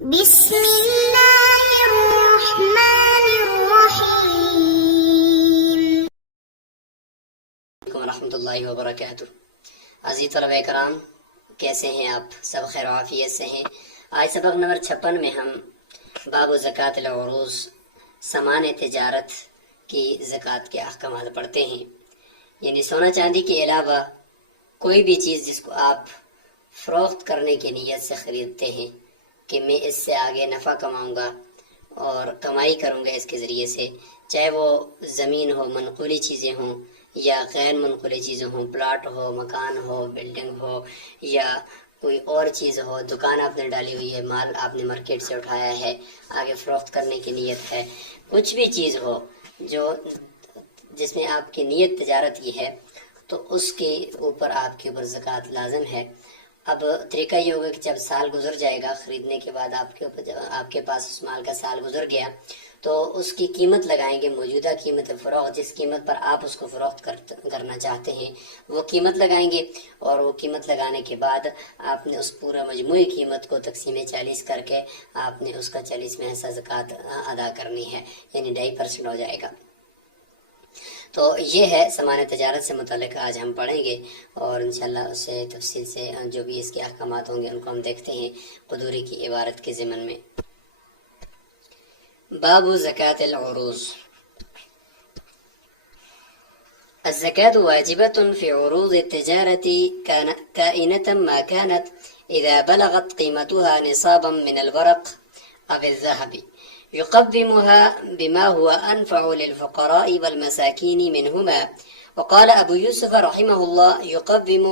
بسم اللہ الرحمن الرحیم۔ ورحمۃ اللہ وبرکاتہ۔ عزیز طلبہ کرام، کیسے ہیں آپ؟ سب خیر و عافیت سے ہیں؟ آج سبق نمبر 56 میں ہم باب زکوٰۃ العروض، سامان تجارت کی زکوٰۃ کے احکامات پڑھتے ہیں۔ یعنی سونا چاندی کے علاوہ کوئی بھی چیز جس کو آپ فروخت کرنے کی نیت سے خریدتے ہیں کہ میں اس سے آگے نفع کماؤں گا اور کمائی کروں گا اس کے ذریعے سے، چاہے وہ زمین ہو، منقولی چیزیں ہوں یا غیر منقولی چیزیں ہوں، پلاٹ ہو، مکان ہو، بلڈنگ ہو، یا کوئی اور چیز ہو، دکان آپ نے ڈالی ہوئی ہے، مال آپ نے مارکیٹ سے اٹھایا ہے، آگے فروخت کرنے کی نیت ہے، کچھ بھی چیز ہو جو جس میں آپ کی نیت تجارت کی ہے، تو اس کے اوپر آپ کے اوپر زکوٰۃ لازم ہے۔ اب طریقہ یہ ہوگا کہ جب سال گزر جائے گا، خریدنے کے بعد آپ کے پاس اس مال کا سال گزر گیا، تو اس کی قیمت لگائیں گے، موجودہ قیمت فروخت، جس قیمت پر آپ اس کو فروخت کرنا چاہتے ہیں وہ قیمت لگائیں گے، اور وہ قیمت لگانے کے بعد آپ نے اس پورا مجموعی قیمت کو تقسیم 40 کر کے آپ نے اس کا 40 میں حصہ زکوٰۃ ادا کرنی ہے، یعنی 2.5% ہو جائے گا۔ تو یہ ہے سامان تجارت سے متعلق آج ہم پڑھیں گے، اور انشاءاللہ اس سے تفصیل سے جو بھی اس کے احکامات ہوں گے ان کو ہم دیکھتے ہیں قدوری کی عبارت کے ضمن میں۔ باب زکاة العروض۔ الزكاة واجبة في عروض التجارة كائنة ما كانت إذا بلغت قيمتها نصابا من الورق أو الذهب، يقومها بما هو أنفع للفقراء والمساكين منهما. وقال أبو يوسف رحمه الله: يقوم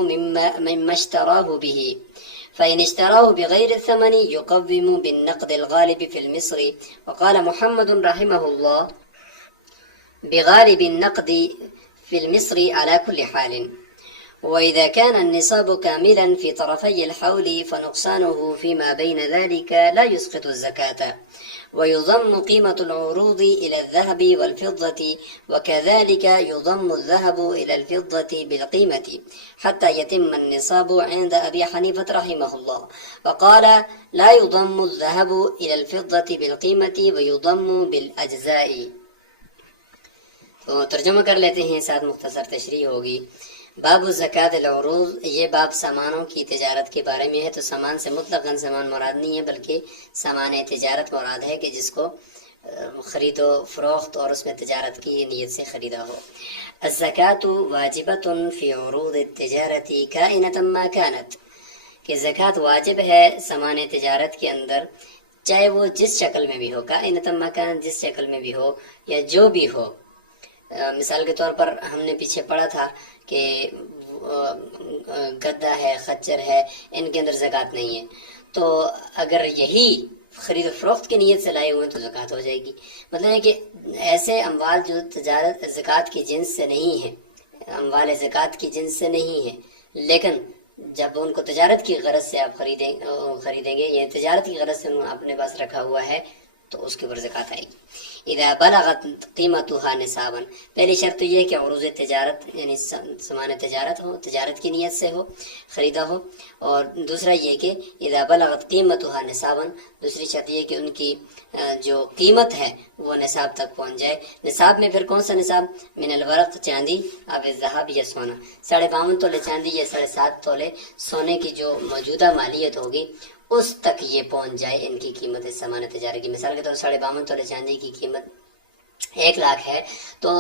مما اشتراه به، فإن اشتراه بغير الثمن يقوم بالنقد الغالب في المصر. وقال محمد رحمه الله: بغالب النقد في المصر على كل حال. وإذا كان النصاب كاملا في طرفي الحول فنقصانه فيما بين ذلك لا يسقط الزكاة. ويضم قيمة العروض إلى الذهب والفضة، وكذلك يضم الذهب إلى الفضة بالقيمة حتى يتم النصاب عند أبي حنيفة رحمه الله. وقال: لا يضم الذهب إلى الفضة بالقيمة ويضم بالأجزاء. تو ترجمہ کر لیتے ہیں، ساتھ مختصر تشریح ہوگی۔ باب زکوٰۃ العروض، یہ باب سامانوں کی تجارت کے بارے میں ہے۔ تو سامان سے مطلقاً سامان مراد نہیں ہے، بلکہ سامان تجارت مراد ہے کہ جس کو خرید و فروخت اور اس میں تجارت کی نیت سے خریدا ہو۔ الزکاۃ واجبۃ فی عروض التجارت کائنۃ ما کانت، کہ زکوٰۃ واجب ہے سامان تجارت کے اندر، چاہے وہ جس شکل میں بھی ہو، کائنۃ ما کانت، جس شکل میں بھی ہو یا جو بھی ہو۔ مثال کے طور پر ہم نے پیچھے پڑھا تھا کہ گدا ہے، خچر ہے، ان کے اندر زکوٰۃ نہیں ہے، تو اگر یہی خرید و فروخت کی نیت سے لائے ہوئے تو زکوٰۃ ہو جائے گی۔ مطلب ہے کہ ایسے اموال جو تجارت زکوٰۃ کی جنس سے نہیں ہے، اموال زکوٰۃ کی جنس سے نہیں ہے، لیکن جب ان کو تجارت کی غرض سے آپ خریدیں گے، یا تجارت کی غرض سے آپ نے پاس رکھا ہوا ہے، تو اس کے اوپر زکوٰۃ آئے گی۔ اذا بلغت قیمتها نصابا، پہلی شرط تو یہ ہے کہ عروض تجارت یعنی سامان تجارت ہو، تجارت کی نیت سے ہو، خریدا ہو، اور دوسرا یہ کہ اذا بلغت قیمتها نصابا، دوسری شرط یہ کہ ان کی جو قیمت ہے وہ نصاب تک پہنچ جائے۔ نصاب میں پھر کون سا نصاب؟ من الورق، چاندی، او الذهب یا سونا، 52.5 تولے چاندی یا 7.5 تولے سونے کی جو موجودہ مالیت ہوگی اس تک یہ پہنچ جائے ان کی قیمت اس سامان تجارت کی۔ مثال کے طور 52.5 تولے چاندی کی قیمت 1 لاکھ ہے، تو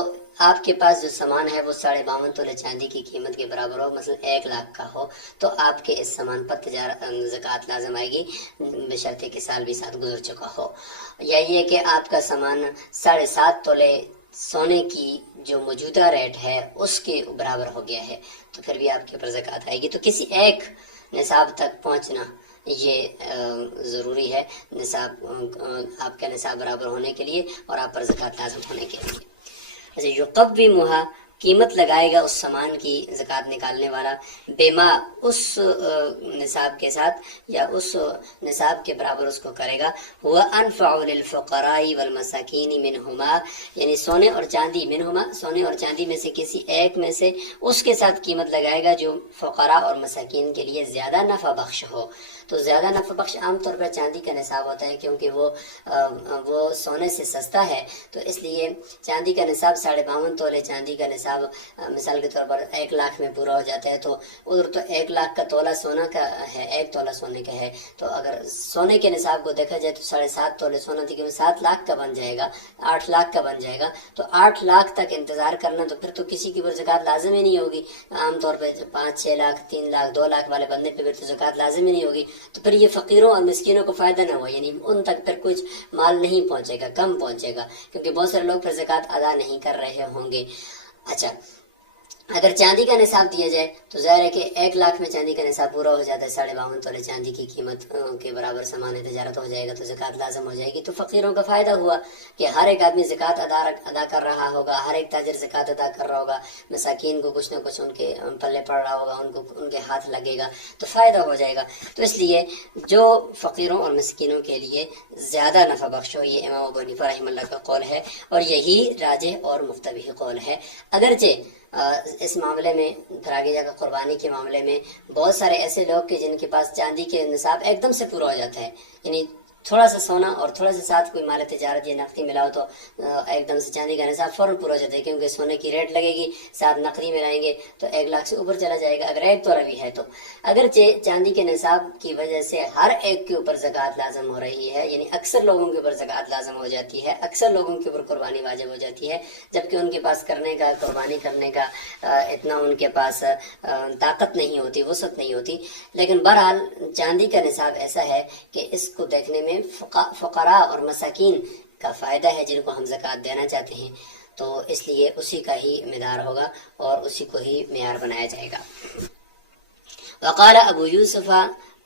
آپ کے پاس جو سامان ہے وہ 52.5 تولے چاندی کی قیمت کے برابر ہو، مثلا 1 لاکھ کا ہو، تو آپ کے اس سامان پر زکوٰۃ لازم آئے گی، بشرطے کہ سال بھی ساتھ گزر چکا ہو۔ یا یہ کہ آپ کا سامان 7.5 تولے سونے کی جو موجودہ ریٹ ہے اس کے برابر ہو گیا ہے، تو پھر بھی آپ کے اوپر زکوٰۃ آئے گی۔ تو کسی ایک نصاب تک پہنچنا یہ ضروری ہے، نصاب آپ کا نصاب برابر ہونے کے لیے اور آپ پر زکوٰۃ لازم ہونے کے لیے۔ اچھا، یقومھا، قیمت لگائے گا اس سامان کی زکوٰۃ نکالنے والا، بما، اس نصاب کے ساتھ یا اس نصاب کے برابر اس کو کرے گا، ہوا انفع للفقراء والمساکین منہما، یعنی سونے اور چاندی، منہما، سونے اور چاندی میں سے کسی ایک میں سے اس کے ساتھ قیمت لگائے گا جو فقراء اور مساکین کے لیے زیادہ نفع بخش ہو۔ تو زیادہ نفع بخش عام طور پر چاندی کا نصاب ہوتا ہے، کیونکہ وہ سونے سے سستا ہے، تو اس لیے چاندی کا نصاب 52.5 تولے چاندی کا نصاب مثال کے طور پر 1 لاکھ میں پورا ہو جاتا ہے، تو ادھر تو 1 لاکھ کا تولہ سونا کا ہے، 1 تولہ سونے کا ہے، تو اگر سونے کے نصاب کو دیکھا جائے تو 7.5 تولے سونا تقریباً 7 لاکھ کا بن جائے گا، 8 لاکھ کا بن جائے گا، تو 8 لاکھ تک انتظار کرنا، تو پھر تو کسی کی اوپر زکوٰۃ لازم ہی نہیں ہوگی۔ عام طور پہ 5-6 لاکھ 3 لاکھ 2 لاکھ والے بندے پہ پھر تو زکوٰۃ لازم ہی نہیں ہوگی، تو پھر یہ فقیروں اور مسکینوں کو فائدہ نہ ہوا، یعنی ان تک پھر کچھ مال نہیں پہنچے گا، کم پہنچے گا، کیونکہ بہت سارے لوگ پھر زکوٰۃ ادا نہیں کر رہے ہوں گے۔ اچھا، اگر چاندی کا نصاب دیا جائے تو ظاہر ہے کہ 1 لاکھ میں چاندی کا نصاب پورا ہو جاتا ہے، 52.5 تولے چاندی کی قیمت کے برابر سامان تجارت ہو جائے گا، تو زکوٰۃ لازم ہو جائے گی، تو فقیروں کا فائدہ ہوا کہ ہر ایک آدمی زکوٰۃ ادا کر رہا ہوگا، ہر ایک تاجر زکوٰۃ ادا کر رہا ہوگا، مساکین کو کچھ نہ کچھ ان کے پلے پڑ رہا ہوگا، ان کے ہاتھ لگے گا، تو فائدہ ہو جائے گا۔ تو اس لیے جو فقیروں اور مسکینوں کے لیے زیادہ نفع بخش ہو، یہ امام ابو حنیفہ رحمہ اللہ کا قول ہے، اور یہی راجح اور مفتبی قول ہے۔ اگرچہ اس معاملے میں پھر آگے جا کر قربانی کے معاملے میں بہت سارے ایسے لوگ کہ جن کے پاس چاندی کے نصاب ایک دم سے پورا ہو جاتا ہے، یعنی تھوڑا سا سونا اور تھوڑا سا ساتھ کوئی مال تجارت یا نقدی ملاؤ تو ایک دم سے چاندی کا نصاب فوراً پورا ہو جاتا ہے، کیونکہ سونے کی ریٹ لگے گی، ساتھ نقدی ملائیں گے تو 1 لاکھ سے اوپر چلا جائے گا اگر 1 تولہ بھی ہے تو۔ اگرچہ چاندی کے نصاب کی وجہ سے ہر ایک کے اوپر زکوٰۃ لازم ہو رہی ہے، یعنی اکثر لوگوں کے اوپر زکوٰۃ لازم ہو جاتی ہے، اکثر لوگوں کے اوپر قربانی واجب ہو جاتی ہے، جبکہ ان کے پاس کرنے کا، قربانی کرنے کا اتنا ان کے پاس طاقت نہیں ہوتی، وسعت نہیں ہوتی، لیکن بہرحال چاندی کا نصاب ایسا ہے کہ اس کو دیکھنے میں فقراء اور مساکین کا فائدہ ہے، جن کو ہم زکوٰۃ دینا چاہتے ہیں، تو اس لیے اسی کا ہی مقدار ہوگا اور اسی کو ہی معیار بنایا جائے گا۔ وقال ابو یوسف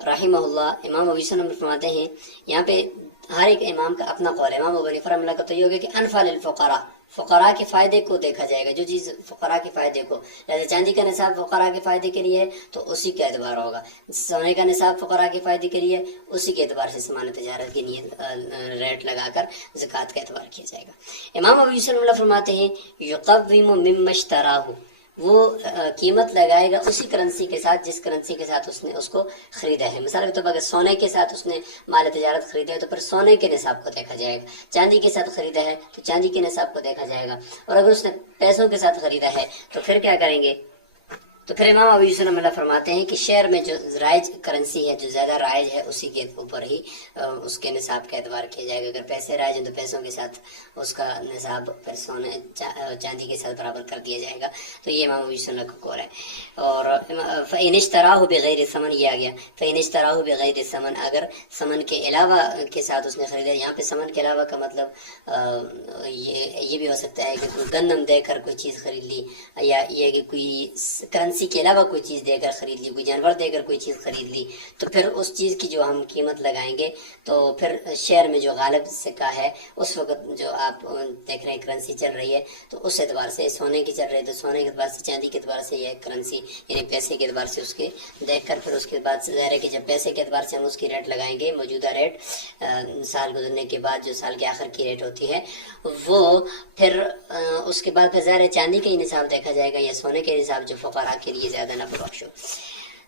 رحمہ اللہ، امام ابو یوسف فرماتے ہیں، یہاں پہ ہر ایک امام کا اپنا قول ہے۔ امام ابو حنیفہ رحمہ اللہ کا تو یہ ہوگا کہ انفع للفقراء، فقراء کے فائدے کو دیکھا جائے گا، جو چیز فقراء کے فائدے کو، جیسے چاندی کا نصاب فقراء کے فائدے کے لیے ہے تو اسی کا اعتبار ہوگا، سونے کا نصاب فقراء کے فائدے کے لیے اسی کے اعتبار سے سامان تجارت کی نیت ریٹ لگا کر زکوٰۃ کا اعتبار کیا جائے گا۔ امام ابو یوسف رحمہ اللہ فرماتے ہیں یقوم مما اشتراہ، وہ قیمت لگائے گا اسی کرنسی کے ساتھ جس کرنسی کے ساتھ اس نے اس کو خریدا ہے۔ مثال کے طور پر اگر سونے کے ساتھ اس نے مال تجارت خریدا ہے تو پھر سونے کے نصاب کو دیکھا جائے گا، چاندی کے ساتھ خریدا ہے تو چاندی کے نصاب کو دیکھا جائے گا، اور اگر اس نے پیسوں کے ساتھ خریدا ہے تو پھر کیا کریں گے؟ تو پھر امام ابو یوسف رحمہ اللہ فرماتے ہیں کہ شہر میں جو رائج کرنسی ہے، جو زیادہ رائج ہے، اسی کے اوپر ہی اس کے نصاب کا اعتبار کیا جائے گا۔ اگر پیسے رائج ہیں تو پیسوں کے ساتھ اس کا نصاب پھر سونے چاندی کے ساتھ برابر کر دیا جائے گا، تو یہ امام ابو یوسف کا قول ہے۔ اور فإن اشتراه بغیر ثمن، یہ آ گیا فإن اشتراه بغیر ثمن، اگر ثمن کے علاوہ کے ساتھ اس نے خریدا، یہاں پہ ثمن کے علاوہ کا مطلب یہ بھی ہو سکتا ہے کہ کوئی گندم دے کر کوئی چیز خرید لی، یا یہ کہ کوئی کرنسی کے علاوہ کوئی چیز دے کر خرید لی، کوئی جانور دے کر کوئی چیز خرید لی، تو پھر اس چیز کی جو ہم قیمت لگائیں گے تو پھر شہر میں جو غالب سکہ ہے اس وقت جو آپ دیکھ رہے ہیں کرنسی چل رہی ہے، تو اس اعتبار سے سونے کی چل رہی ہے تو سونے کے اعتبار سے، چاندی کے اعتبار سے یہ کرنسی یعنی پیسے کے اعتبار سے اس کے دیکھ کر پھر اس کے بعد ظاہر ہے کہ جب پیسے کے اعتبار سے ہم اس کی ریٹ لگائیں گے، موجودہ ریٹ سال گزرنے کے بعد جو سال کے آخر کی ریٹ ہوتی ہے وہ پھر اس کے بعد ظاہر ہے چاندی کا ہی نصاب دیکھا جائے گا یا سونے کے نصاب جو فقراء کے لیے زیادہ نفع بخش ہو۔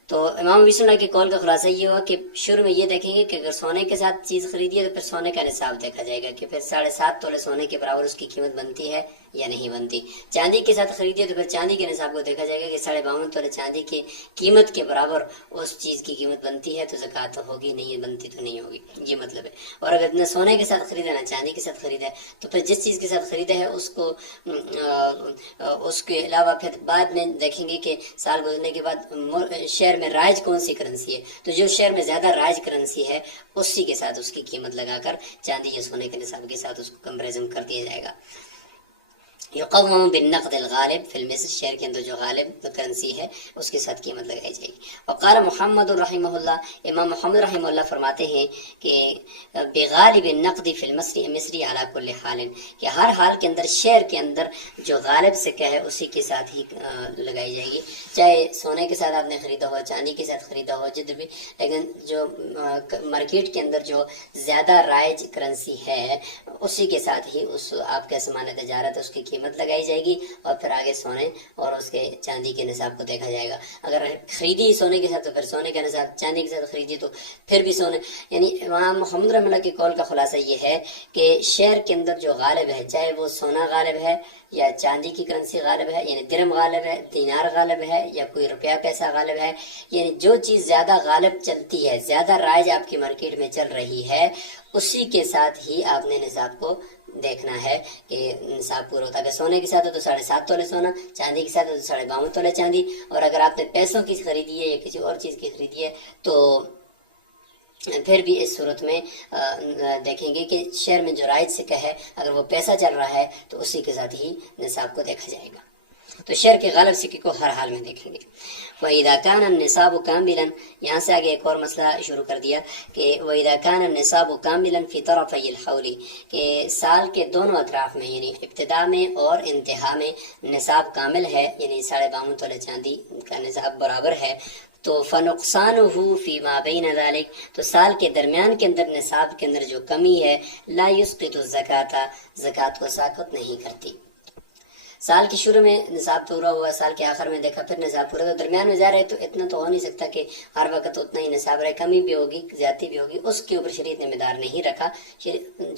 تو امام ابو یوسف کے قول کا خلاصہ یہ ہوا کہ شروع میں یہ دیکھیں گے کہ اگر سونے کے ساتھ چیز خریدی ہے تو پھر سونے کا نصاب دیکھا جائے گا کہ پھر 7.5 تولے سونے کے برابر اس کی قیمت بنتی ہے یا نہیں بنتی۔ چاندی کے ساتھ خریدی ہے تو پھر چاندی کے نصاب کو دیکھا جائے گا کہ 52.5 تولے چاندی کی قیمت کے برابر اس چیز کی قیمت بنتی ہے تو زکوٰۃ ہوگی، نہیں بنتی تو نہیں ہوگی، یہ مطلب ہے۔ اور اگر نہ سونے کے ساتھ خریدا نہ چاندی کے ساتھ خریدا ہے تو پھر جس چیز کے ساتھ خریدا ہے اس کے علاوہ پھر بعد میں دیکھیں گے کہ سال گزرنے کے بعد شہر میں رائج کون سی کرنسی ہے، تو جو شہر میں زیادہ رائج کرنسی ہے اسی کے ساتھ اس کی قیمت لگا کر چاندی یا سونے کے نصاب کے ساتھ اس کو کمپیریزن کر دیا جائے گا۔ یقوم بالنقد الغالب فی المصر، شہر کے اندر جو غالب کرنسی ہے اس کے ساتھ قیمت لگائی جائے گی۔ وقال محمد رحمہ اللہ، امام محمد رحمہ اللہ فرماتے ہیں کہ بغالب النقد فی المصری مصری علی کل حال، کہ ہر حال کے اندر شہر کے اندر جو غالب سکہ ہے اسی کے ساتھ ہی لگائی جائے گی، چاہے سونے کے ساتھ آپ نے خریدا ہو، چاندی کے ساتھ خریدا ہو، جدھر بھی، لیکن جو مارکیٹ کے اندر جو زیادہ رائج کرنسی ہے اسی کے ساتھ ہی اس آپ کا سامان تجارت اس کی قیمت قیمت لگائی جائے گی اور پھر آگے سونے اور اس کے چاندی کے نصاب کو دیکھا جائے گا. اگر خریدی سونے کے ساتھ تو پھر سونے کا نصاب، چاندی کے ساتھ خریدی تو پھر بھی سونے. یعنی امام محمد رحمۃ اللہ کے قول کا خلاصہ یہ ہے کہ شعر کے اندر جو غالب ہے، چاہے وہ سونا غالب ہے یا چاندی کی کرنسی غالب ہے، یعنی درم غالب ہے، دینار غالب ہے، یا کوئی روپیہ پیسہ غالب ہے، یعنی جو چیز زیادہ غالب چلتی ہے، زیادہ رائج آپ کی مارکیٹ میں چل رہی ہے، اسی کے ساتھ ہی آپ نے نصاب کو دیکھنا ہے کہ نصاب پورا ہوتا ہے. اگر سونے کے ساتھ ہو تو 7.5 تولے سونا، چاندی کے ساتھ ہو تو 52.5 تولے چاندی. اور اگر آپ نے پیسوں کی خریدی ہے یا کسی اور چیز کی خریدی ہے تو پھر بھی اس صورت میں دیکھیں گے کہ شہر میں جو رائج سکہ ہے اگر وہ پیسہ چل رہا ہے تو اسی کے ساتھ ہی نصاب کو دیکھا جائے گا. تو شہر کے غالب سکے کو ہر حال میں دیکھیں گے. وَإِذَا كَانَ النِّصَابُ كَامِلًا، یہاں سے آگے ایک اور مسئلہ شروع کر دیا کہ وَإِذَا كَانَ النِّصَابُ كَامِلًا فِي طَرَفَيِ الْحَوْلِ، کہ سال کے دونوں اطراف میں یعنی ابتدا میں اور انتہا میں نصاب کامل ہے، یعنی 52.5 تولے چاندی کا نصاب برابر ہے، تو فَنُقْصَانُهُ فِي مَا بَيْنَ ذَلِكَ، تو سال کے درمیان کے اندر نصاب کے اندر جو کمی ہے لا يسقط الزکاة، زکوٰۃ کو ساقط نہیں کرتی. سال کے شروع میں نصاب پورا ہوا، سال کے آخر میں دیکھا پھر نصاب پورا، تو درمیان میں ظاہر ہے تو اتنا تو ہو نہیں سکتا کہ ہر وقت اتنا ہی نصاب رہے، کمی بھی ہوگی زیادتی بھی ہوگی، اس کے اوپر شریعت نے مدار نہیں رکھا.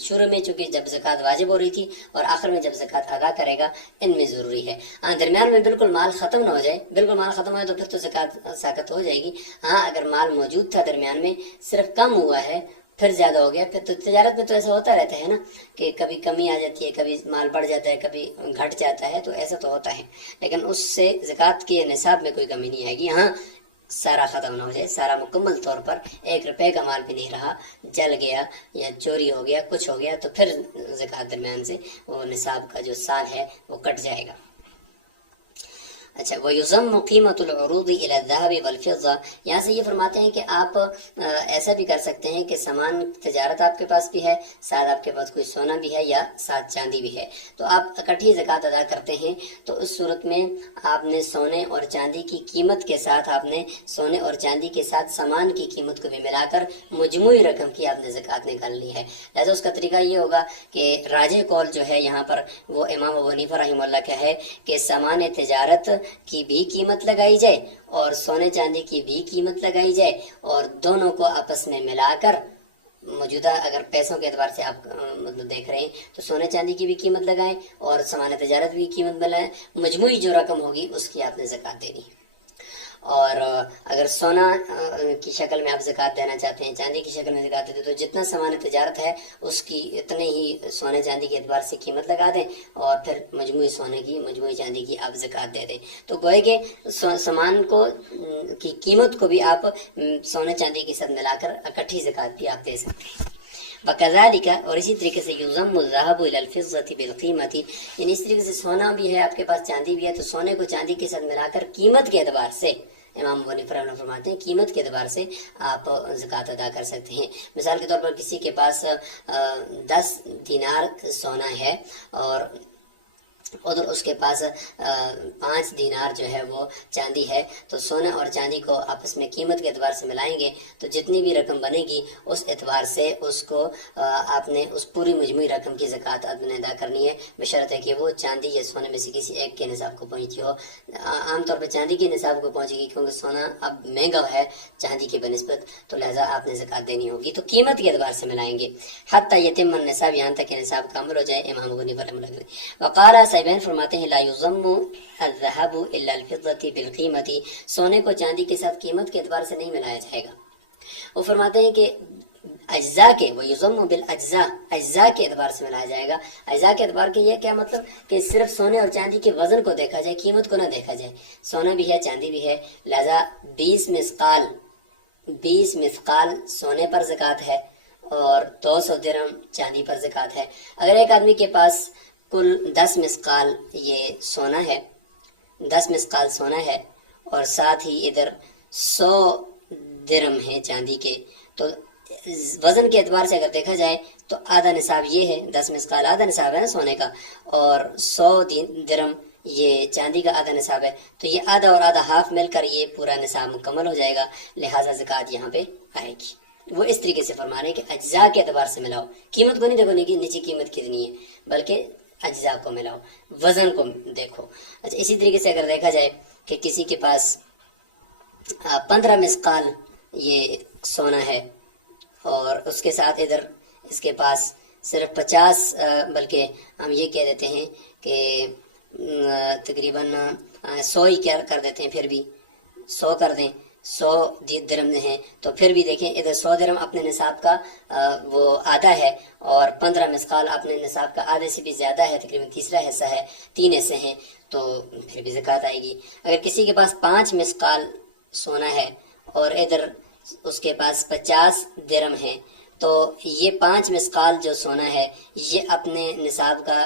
شروع میں چونکہ جب زکوٰۃ واجب ہو رہی تھی اور آخر میں جب زکوٰۃ ادا کرے گا ان میں ضروری ہے. ہاں درمیان میں بالکل مال ختم نہ ہو جائے، بالکل مال ختم ہو جائے تو پھر تو زکوٰۃ ساقط ہو جائے گی. ہاں اگر مال موجود تھا درمیان میں صرف کم ہوا ہے پھر زیادہ ہو گیا، پھر تو تجارت میں تو ایسا ہوتا رہتا ہے نا کہ کبھی کمی آ جاتی ہے، کبھی مال بڑھ جاتا ہے، کبھی گھٹ جاتا ہے، تو ایسا تو ہوتا ہے. لیکن اس سے زکوٰۃ کے نصاب میں کوئی کمی نہیں آئے گی. ہاں سارا ختم نہ ہو جائے، سارا مکمل طور پر 1 روپے کا مال بھی نہیں رہا، جل گیا یا چوری ہو گیا، کچھ ہو گیا، تو پھر زکوٰۃ درمیان سے وہ نصاب کا جو سال ہے وہ کٹ جائے گا. اچھا وَيُضَمُّ قِيمَةُ الْعُرُوضِ إِلَى الذَّهَبِ وَالْفِضَّةِ، یہاں سے یہ فرماتے ہیں کہ آپ ایسا بھی کر سکتے ہیں کہ سامان تجارت آپ کے پاس بھی ہے، ساتھ آپ کے پاس کوئی سونا بھی ہے یا ساتھ چاندی بھی ہے، تو آپ اکٹھی زکوٰۃ ادا کرتے ہیں. تو اس صورت میں آپ نے سونے اور چاندی کی قیمت کے ساتھ، آپ نے سونے اور چاندی کے ساتھ سامان کی قیمت کو بھی ملا کر مجموعی رقم کی آپ نے زکوٰۃ نکالنی ہے. لہذا اس کا طریقہ یہ ہوگا کہ راجح قول جو ہے یہاں پر وہ امام ابو حنیفہ رحمہ اللہ کا ہے کہ سامان تجارت کی بھی قیمت لگائی جائے اور سونے چاندی کی بھی قیمت لگائی جائے، اور دونوں کو آپس میں ملا کر موجودہ اگر پیسوں کے اعتبار سے آپ مطلب دیکھ رہے ہیں تو سونے چاندی کی بھی قیمت لگائیں اور سامان تجارت بھی قیمت ملائیں، مجموعی جو رقم ہوگی اس کی آپ نے زکوٰۃ دینی ہے. اور اگر سونا کی شکل میں آپ زکوٰۃ دینا چاہتے ہیں، چاندی کی شکل میں زکوٰۃ دیتے ہیں، تو جتنا سامان تجارت ہے اس کی اتنے ہی سونے چاندی کے اعتبار سے قیمت لگا دیں اور پھر مجموعی سونے کی مجموعی چاندی کی آپ زکوٰۃ دے دیں. تو گوئے کہ سامان کو کی قیمت کو بھی آپ سونے چاندی کے ساتھ ملا کر اکٹھی زکوٰۃ بھی آپ دے سکتے ہیں. وَكَذَلِكَ، اور اسی طریقے سے يُضَمُّ الذَّهَبُ إِلَى الْفِضَّةِ بِالْقِيمَةِ، یعنی اس طریقے سے سونا بھی ہے آپ کے پاس، چاندی بھی ہے، تو سونے کو چاندی کے ساتھ ملا کر قیمت کے اعتبار سے امام ابو حنیفہ رحمہ اللہ فرماتے ہیں قیمت کے اعتبار سے آپ زکوٰۃ ادا کر سکتے ہیں. مثال کے طور پر کسی کے پاس 10 دینار سونا ہے اور ادھر اس کے پاس 5 دینار جو ہے وہ چاندی ہے، تو سونا اور چاندی کو آپس میں قیمت کے اعتبار سے ملائیں گے تو جتنی بھی رقم بنے گی اس اعتبار سے اس کو آپ نے اس پوری مجموعی رقم کی زکوٰۃ آپ نے ادا کرنی ہے، بشرط ہے کہ وہ چاندی یا سونے میں سے کسی ایک کے نصاب کو پہنچتی ہو. عام طور پہ چاندی کے نصاب کو پہنچے گی کیونکہ سونا اب مہنگا ہے چاندی کی بنسبت، تو لہٰذا آپ نے زکوٰۃ دینی ہوگی، تو قیمت کے اعتبار سے ملائیں گے. حتی یتم النصاب، یہاں تک کہ نصاب کامل ہو جائے. امام ابو حنیفہ رحمہ اللہ. وقال صاحبین فرماتے ہیں لا يضم الذهب الا الفضة بالقیمة، سونے کو چاندی کے ساتھ قیمت کے اعتبار سے نہیں ملایا جائے گا. وہ فرماتے ہیں کہ اجزاء کے وہ یضم بالاجزاء، اجزاء کے اعتبار سے ملایا جائے گا. اجزاء کے اعتبار کے یہ کیا مطلب کہ صرف سونے اور چاندی کے وزن کو دیکھا جائے، قیمت کو نہ دیکھا جائے. سونا بھی ہے چاندی بھی ہے، لہذا 20 مثقال سونے پر زکوٰۃ ہے اور 200 درہم چاندی پر زکوٰۃ ہے. اگر ایک آدمی کے پاس کل 10 مثقال یہ سونا ہے، 10 مثقال سونا ہے اور ساتھ ہی ادھر 100 درہم ہے چاندی کے، تو وزن کے اعتبار سے اگر دیکھا جائے تو آدھا نصاب یہ ہے، 10 مثقال آدھا نصاب ہے نا سونے کا، اور 100 درہم یہ چاندی کا آدھا نصاب ہے، تو یہ آدھا اور آدھا ہاف مل کر یہ پورا نصاب مکمل ہو جائے گا. لہٰذا زکوٰۃ یہاں پہ آئے گی. وہ اس طریقے سے فرما رہے ہیں کہ اجزاء کے اعتبار سے ملاؤ، قیمت کو نہیں دیکھو کہ نیچی قیمت کتنی ہے، بلکہ اجزاء کو ملاؤ، وزن کو دیکھو۔ اچھا اسی طریقے سے اگر دیکھا جائے کہ کسی کے پاس 15 مثقال یہ سونا ہے اور اس کے ساتھ ادھر اس کے پاس صرف 50 بلکہ ہم یہ کہہ دیتے ہیں کہ تقریباً 100 ہی کیا کر دیتے ہیں، پھر بھی 100 کر دیں، 100 درہم ہیں تو پھر بھی دیکھیں ادھر 100 درہم اپنے نصاب کا وہ آدھا ہے اور 15 مثقال اپنے نصاب کا آدھے سے بھی زیادہ ہے، تقریباً تیسرا حصہ ہے، 3 حصے ہیں، تو پھر بھی زکوٰۃ آئے گی۔ اگر کسی کے پاس 5 مثقال سونا ہے اور ادھر اس کے پاس 50 درہم ہیں تو یہ 5 مثقال جو سونا ہے یہ اپنے نصاب کا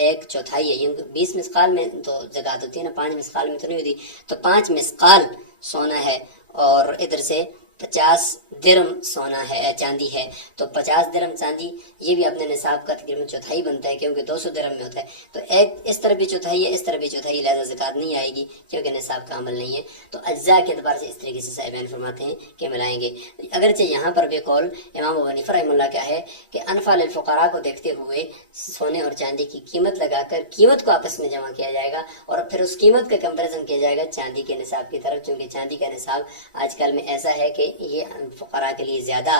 1/4 ہے، کیونکہ 20 مثقال میں تو زکوٰۃ ہوتی ہے نا، 5 مثقال میں تو نہیں ہوتی، تو 5 مثقال سونا ہے اور ادھر سے 50 درہم سونا ہے، چاندی ہے، تو 50 درہم چاندی یہ بھی اپنے نصاب کا تقریباً 1/4 بنتا ہے، کیونکہ 200 درہم میں ہوتا ہے، تو ایک اس طرح بھی 1/4 ہے، اس طرح بھی 1/4، لہذا زکوٰۃ نہیں آئے گی کیونکہ نصاب کا عمل نہیں ہے۔ تو اجزاء کے اعتبار سے اس طریقے سے صاحبین فرماتے ہیں کہ ملائیں گے۔ اگرچہ یہاں پر بھی قول امام ابو حنیفہ رحمہ اللہ کا ہے کہ انفع للفقراء کو دیکھتے ہوئے سونے اور چاندی کی قیمت لگا کر قیمت کو آپس میں جمع کیا جائے گا اور پھر اس قیمت کا کمپیریزن کیا جائے گا چاندی کے نصاب کی طرف، چونکہ چاندی کا نصاب آج کل میں ایسا ہے کہ یہ فقراء کے لیے زیادہ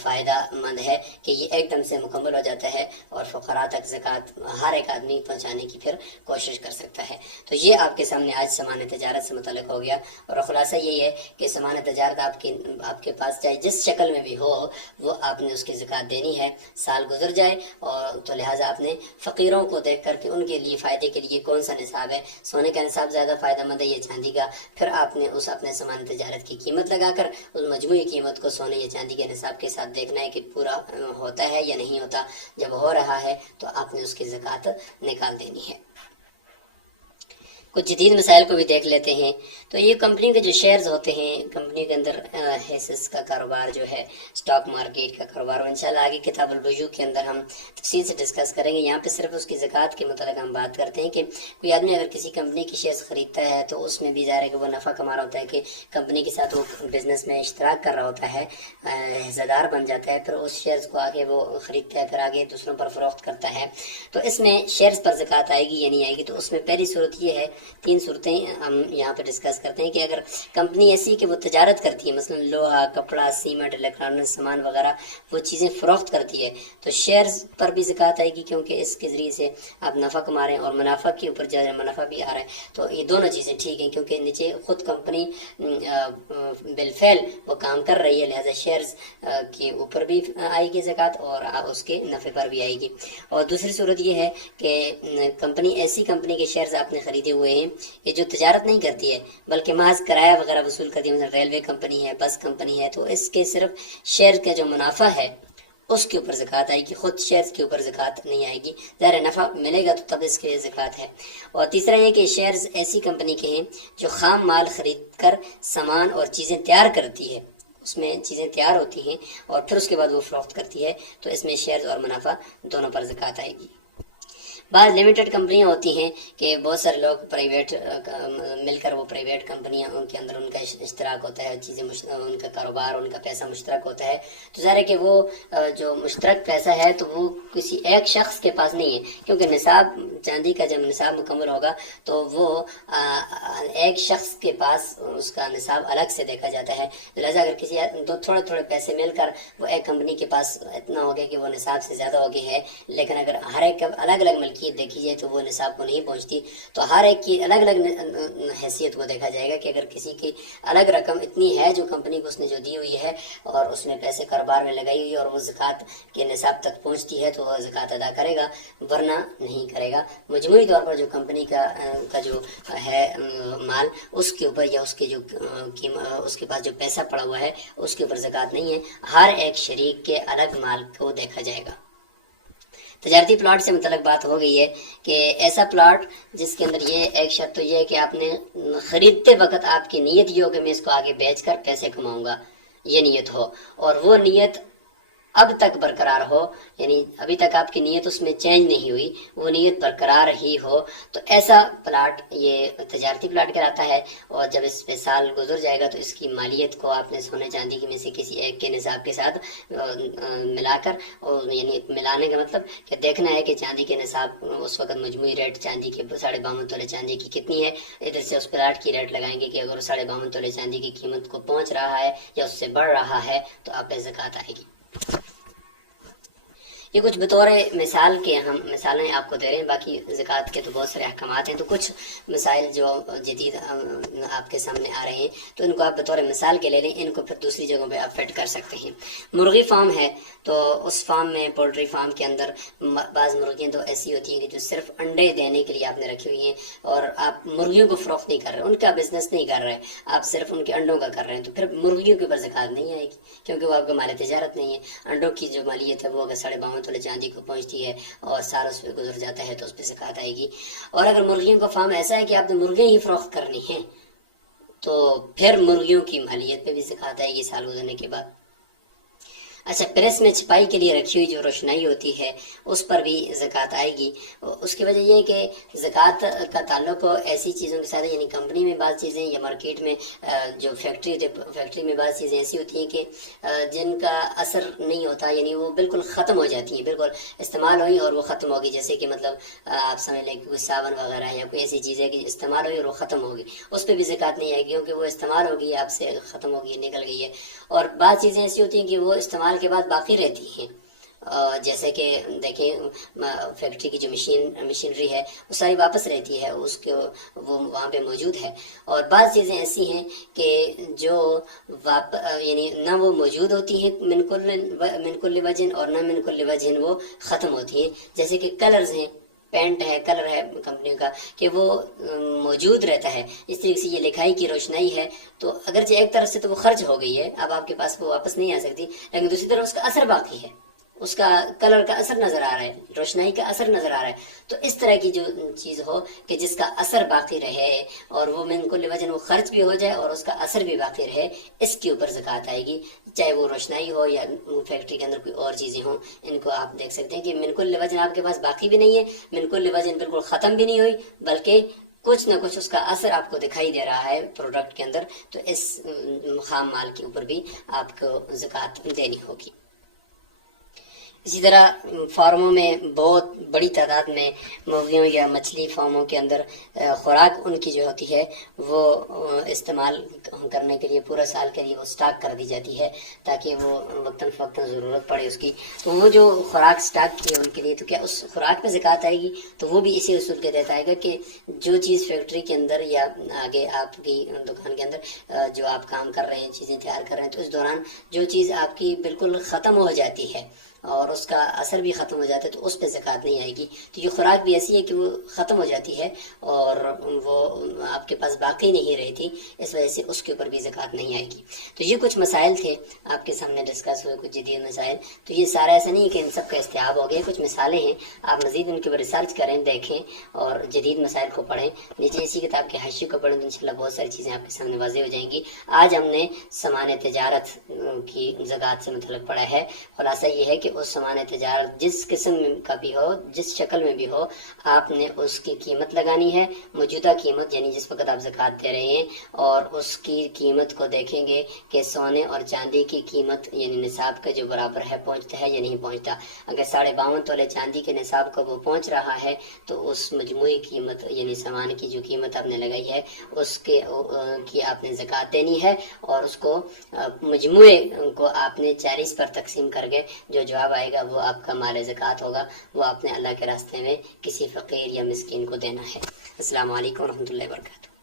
فائدہ مند ہے کہ یہ ایک دم سے مکمل ہو جاتا ہے اور فقراء تک زکوٰۃ ہر ایک آدمی پہنچانے کی پھر کوشش کر سکتا ہے۔ تو یہ آپ کے سامنے آج سامان تجارت سے متعلق ہو گیا، اور خلاصہ یہی ہے کہ سامان تجارت آپ کے پاس چاہے جس شکل میں بھی ہو وہ آپ نے اس کی زکوٰۃ دینی ہے، سال گزر جائے اور تو لہٰذا آپ نے فقیروں کو دیکھ کر کہ ان کے لیے فائدے کے لیے کون سا نصاب ہے، سونے کا نصاب زیادہ فائدہ مند ہے یا چاندی کا، پھر آپ نے اس اپنے سامان تجارت کی قیمت لگا کر اس مجموعی قیمت کو سونے یا چاندی کے نصاب کے ساتھ دیکھنا ہے کہ پورا ہوتا ہے یا نہیں ہوتا، جب ہو رہا ہے تو آپ نے اس کی زکوٰۃ نکال دینی ہے۔ کچھ جدید مسائل کو بھی دیکھ لیتے ہیں۔ تو یہ کمپنی کے جو شیئرز ہوتے ہیں، کمپنی کے اندر حصص کا کاروبار جو ہے، سٹاک مارکیٹ کا کاروبار، انشاءاللہ آگے کتاب البیوع کے اندر ہم تفصیل سے ڈسکس کریں گے۔ یہاں پہ صرف اس کی زکوٰۃ کے متعلق ہم بات کرتے ہیں کہ کوئی آدمی اگر کسی کمپنی کی شیئرز خریدتا ہے تو اس میں بھی ظاہر ہے کہ وہ نفع کما رہا ہوتا ہے کہ کمپنی کے ساتھ وہ بزنس میں اشتراک کر رہا ہوتا ہے، حصہ دار بن جاتا ہے، پھر اس شیئرز کو آگے وہ خریدتا ہے، پھر آگے دوسروں پر فروخت کرتا ہے، تو اس میں شیئرز پر زکوٰۃ آئے گی یا نہیں آئے گی۔ تو اس میں پہلی صورت یہ ہے، 3 صورتیں ہم یہاں پہ ڈسکس کرتے ہیں کہ اگر کمپنی ایسی کہ وہ تجارت کرتی ہے، مثلا لوہا، کپڑا، سیمنٹ، الیکٹرانک سامان وغیرہ وہ چیزیں فروخت کرتی ہے، تو شیئرز پر بھی زکوٰۃ آئے گی، کیونکہ اس کے ذریعے سے آپ نفع کما رہے ہیں اور منافع کے اوپر زیادہ منافع بھی آ رہا ہے، تو یہ دونوں چیزیں ٹھیک ہیں، کیونکہ نیچے خود کمپنی بالفعل وہ کام کر رہی ہے، لہذا شیئرز کے اوپر بھی آئے گی زکوٰۃ اور اس کے نفع پر بھی آئے گی۔ اور دوسری صورت یہ ہے کہ کمپنی ایسی کمپنی کے شیئرز آپ نے خریدے ہوئے ہیں کہ جو تجارت نہیں کرتی ہے بلکہ محض کرایہ وغیرہ وصول کرتی ہے، مثلا ریلوے کمپنی ہے، بس کمپنی ہے، تو اس کے صرف شیئر کا جو منافع ہے اس کے اوپر زکوٰۃ آئے گی، خود شیئرز کے اوپر زکوٰۃ نہیں آئے گی، ظاہر نفع ملے گا تو تب اس کے زکوٰۃ ہے۔ اور تیسرا یہ کہ شیئرز ایسی کمپنی کے ہیں جو خام مال خرید کر سامان اور چیزیں تیار کرتی ہے، اس میں چیزیں تیار ہوتی ہیں اور پھر اس کے بعد وہ فروخت کرتی ہے، تو اس میں شیئرز اور منافع دونوں پر زکوٰۃ آئے گی۔ بعض لمیٹڈ کمپنیاں ہوتی ہیں کہ بہت سارے لوگ پرائیویٹ مل کر وہ پرائیویٹ کمپنیاں، ان کے اندر ان کا اشتراک ہوتا ہے، چیزیں ان کا کاروبار، ان کا پیسہ مشترک ہوتا ہے، تو ظاہر ہے کہ وہ جو مشترک پیسہ ہے تو وہ کسی ایک شخص کے پاس نہیں ہے، کیونکہ نصاب چاندی کا جب نصاب مکمل ہوگا تو وہ ایک شخص کے پاس اس کا نصاب الگ سے دیکھا جاتا ہے، لہٰذا اگر کسی دو تھوڑے تھوڑے پیسے مل کر وہ ایک کمپنی کے پاس اتنا ہو گیا کہ وہ نصاب سے زیادہ ہو گئی ہے، لیکن اگر ہر ایک الگ الگ ملکیت دیکھی جائے تو وہ نصاب کو نہیں پہنچتی، تو ہر ایک کی الگ الگ حیثیت کو دیکھا جائے گا کہ اگر کسی کی الگ رقم اتنی ہے جو کمپنی کو اس نے جو دی ہوئی ہے اور اس نے پیسے کاروبار میں لگائی ہوئی ہے اور وہ زکوٰۃ کے نصاب تک پہنچتی ہے تو وہ زکوٰۃ ادا کرے گا، ورنہ نہیں کرے گا۔ مجموعی طور پر جو کمپنی کا جو ہے مال، اس کے اوپر یا اس کے جو اس کے پاس جو پیسہ پڑا ہوا ہے اس کے اوپر زکوٰۃ نہیں ہے، ہر ایک شریک کے الگ مال کو دیکھا جائے گا۔ تجارتی پلاٹ سے متعلق بات ہو گئی ہے کہ ایسا پلاٹ جس کے اندر یہ ایک شرط تو یہ ہے کہ آپ نے خریدتے وقت آپ کی نیت یہ ہو کہ میں اس کو آگے بیچ کر پیسے کماؤں گا، یہ نیت ہو، اور وہ نیت اب تک برقرار ہو، یعنی ابھی تک آپ کی نیت اس میں چینج نہیں ہوئی، وہ نیت برقرار ہی ہو، تو ایسا پلاٹ یہ تجارتی پلاٹ کراتا ہے. اور جب اس پہ سال گزر جائے گا تو اس کی مالیت کو آپ نے سونے چاندی کی میں سے کسی ایک کے نصاب کے ساتھ ملا کر، یعنی ملانے کا مطلب کہ دیکھنا ہے کہ چاندی کے نصاب اس وقت مجموعی ریٹ چاندی کے 52 تولے چاندی کی کتنی ہے. ادھر سے اس پلاٹ کی ریٹ لگائیں گے کہ اگر 52 تولے چاندی کی قیمت کو پہنچ رہا ہے یا اس سے بڑھ رہا ہے تو آپ پہ زکوٰۃ آئے گی. یہ کچھ بطور مثال کے ہم مثالیں آپ کو دے رہے ہیں، باقی زکوٰۃ کے تو بہت سارے احکامات ہیں، تو کچھ مسائل جو جدید آپ کے سامنے آ رہے ہیں تو ان کو آپ بطور مثال کے لے لیں، ان کو پھر دوسری جگہوں پہ آپ فٹ کر سکتے ہیں. مرغی فارم ہے تو اس فارم میں، پولٹری فارم کے اندر بعض مرغیاں تو ایسی ہوتی ہیں کہ جو صرف انڈے دینے کے لیے آپ نے رکھی ہوئی ہیں، اور آپ مرغیوں کو فروخت نہیں کر رہے، ان کا بزنس نہیں کر رہے، آپ صرف ان کے انڈوں کا کر رہے ہیں، تو پھر مرغیوں کے اوپر زکوٰۃ نہیں آئے گی، کیونکہ وہ آپ کا مال تجارت نہیں ہے. انڈوں کی جو مالیت ہے وہ اگر 52 تولے چاندی کو پہنچتی ہے اور سال اس پہ گزر جاتا ہے تو اس پہ زکوٰۃ آئے گی. اور اگر مرغیوں کا فارم ایسا ہے کہ آپ نے مرغیاں ہی فروخت کرنی ہیں تو پھر مرغیوں کی مالیت پہ بھی زکوٰۃ آئے گی سال گزرنے کے بعد. اچھا، پریس میں چھپائی کے لیے رکھی ہوئی جو روشنائی ہوتی ہے اس پر بھی زکوٰۃ آئے گی. اس کی وجہ یہ ہے کہ زکوٰۃ کا تعلق ایسی چیزوں کے ساتھ ہے، یعنی کمپنی میں بعض چیزیں یا مارکیٹ میں جو فیکٹری میں بعض چیزیں ایسی ہوتی ہیں کہ جن کا اثر نہیں ہوتا، یعنی وہ بالکل ختم ہو جاتی ہیں، بالکل استعمال ہوئی اور وہ ختم ہوگی. جیسے کہ مطلب آپ سمجھ لیں کہ کوئی صابن وغیرہ یا کوئی ایسی چیز ہے کہ استعمال ہوئی اور وہ ختم ہوگی، اس پہ بھی زکوٰۃ نہیں آئے گی، کیونکہ وہ استعمال ہوگی، آپ سے ختم ہوگی، نکل گئی ہے. اور بعض چیزیں ایسی ہوتی ہیں کہ وہ استعمال کے بعد باقی رہتی ہیں، جیسے کہ دیکھیں فیکٹری کی جو مشینری ہے وہ ساری واپس رہتی ہے، اس کو وہ وہاں پہ موجود ہے. اور بعض چیزیں ایسی ہیں کہ جو یعنی نہ وہ موجود ہوتی ہیں من کل وجہ اور نہ من کل وجہ وہ ختم ہوتی ہیں. جیسے کہ کلرز ہیں، پینٹ ہے، کلر ہے کمپنیوں کا کہ وہ موجود رہتا ہے. اس طریقے سے یہ لکھائی کی روشنائی ہے تو اگرچہ ایک طرف سے تو وہ خرچ ہو گئی ہے، اب آپ کے پاس وہ واپس نہیں آ سکتی، لیکن دوسری طرف اس کا اثر باقی ہے، اس کا کلر کا اثر نظر آ رہا ہے، روشنائی کا اثر نظر آ رہا ہے. تو اس طرح کی جو چیز ہو کہ جس کا اثر باقی رہے اور وہ من کل وجہ وہ خرچ بھی ہو جائے اور اس کا اثر بھی باقی رہے، اس کے اوپر زکوٰۃ آئے گی. چاہے وہ روشنائی ہو یا فیکٹری کے اندر کوئی اور چیزیں ہوں، ان کو آپ دیکھ سکتے ہیں کہ من کل وجہ آپ کے پاس باقی بھی نہیں ہے، من کل وجہ بالکل ختم بھی نہیں ہوئی، بلکہ کچھ نہ کچھ اس کا اثر آپ کو دکھائی دے رہا ہے پروڈکٹ کے اندر، تو اس خام مال کے اوپر بھی آپ کو زکوٰۃ دینی ہوگی. اسی طرح فارموں میں بہت بڑی تعداد میں مرغیوں یا مچھلی فارموں کے اندر خوراک ان کی جو ہوتی ہے وہ استعمال کرنے کے لیے پورا سال کے لیے وہ سٹاک کر دی جاتی ہے تاکہ وہ وقتاً فوقتاً ضرورت پڑے اس کی. تو وہ جو خوراک سٹاک کی ہے ان کے لیے، تو کیا اس خوراک پہ زکوٰۃ آئے گی؟ تو وہ بھی اسی اصول کے تحت آئے گا کہ جو چیز فیکٹری کے اندر یا آگے آپ کی دکان کے اندر جو آپ کام کر رہے ہیں، چیزیں تیار کر رہے ہیں، تو اس دوران جو چیز آپ کی بالکل ختم ہو جاتی ہے اور اس کا اثر بھی ختم ہو جاتا ہے تو اس پہ زکوٰۃ نہیں آئے گی. تو یہ خوراک بھی ایسی ہے کہ وہ ختم ہو جاتی ہے اور وہ آپ کے پاس باقی نہیں رہتی، اس وجہ سے اس کے اوپر بھی زکوٰۃ نہیں آئے گی. تو یہ کچھ مسائل تھے آپ کے سامنے ڈسکس ہوئے، کچھ جدید مسائل. تو یہ سارا ایسا نہیں ہے کہ ان سب کا استیعاب ہو گیا، کچھ مثالیں ہیں، آپ مزید ان کے اوپر ریسرچ کریں، دیکھیں اور جدید مسائل کو پڑھیں. نیچے اسی کتاب کے حاشیے کو پڑھیں تو انشاءاللہ بہت ساری چیزیں آپ کے سامنے واضح ہو جائیں گی. آج ہم نے سامان تجارت کی زکوٰۃ سے متعلق پڑھا ہے. خلاصہ یہ ہے کہ اس سامان تجارت جس قسم کا بھی ہو، جس شکل میں بھی ہو، آپ نے اس کی قیمت لگانی ہے، موجودہ قیمت، یعنی جس وقت آپ زکوٰۃ دے رہے ہیں، اور اس کی قیمت کو دیکھیں گے کہ سونے اور چاندی کی قیمت یعنی نصاب کا جو برابر ہے پہنچتا ہے یا نہیں پہنچتا. اگر 52 تولے چاندی کے نصاب کو وہ پہنچ رہا ہے تو اس مجموعی قیمت یعنی سامان کی جو قیمت آپ نے لگائی ہے اس کے کی آپ نے زکوٰۃ دینی ہے، اور اس کو مجموعے کو آپ نے 40 پر تقسیم کر کے جو جواب آئے گا وہ آپ کا مال زکوٰۃ ہوگا، وہ آپ نے اللہ کے راستے میں کسی فقیر یا مسکین کو دینا ہے. السلام علیکم ورحمۃ اللہ وبرکاتہ.